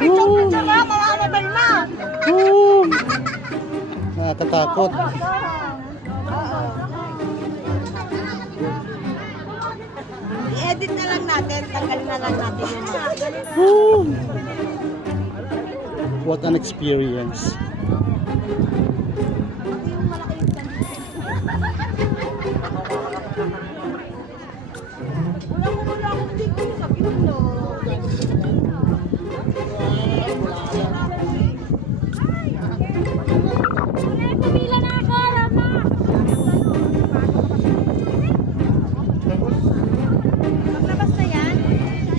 Picture na, mamamatay na. Nakakatakot. I-edit na lang natin, tanggalin na lang natin yun. What an experience. Wala akong dito sa Pinoy. Pumila na ako, Rama! Maglabas na yan?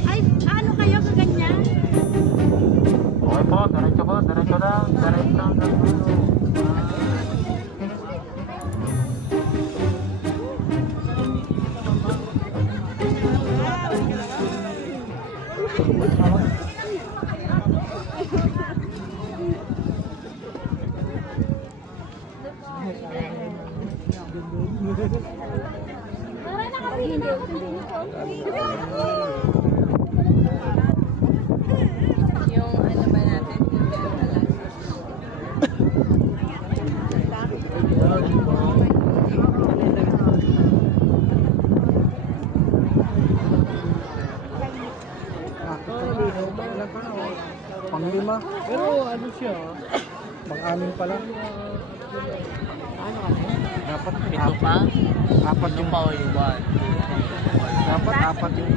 Ay, ano kayo kaganyan? Okay po, diretso lang, diretso. Tara na kami na ako. Yung ano ba natin, Pang-5. Pero ano siya? Pang-6 pala. Dapat Ito pa? apat yung pa o yung one? dapat apat yung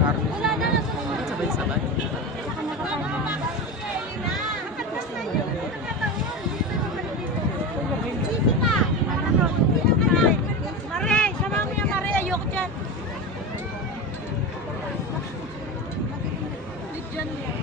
artist. Wala na nga. Sabay-sabay. Mare, sama mo yan, Mare. Ayoko dyan. Dyan yan.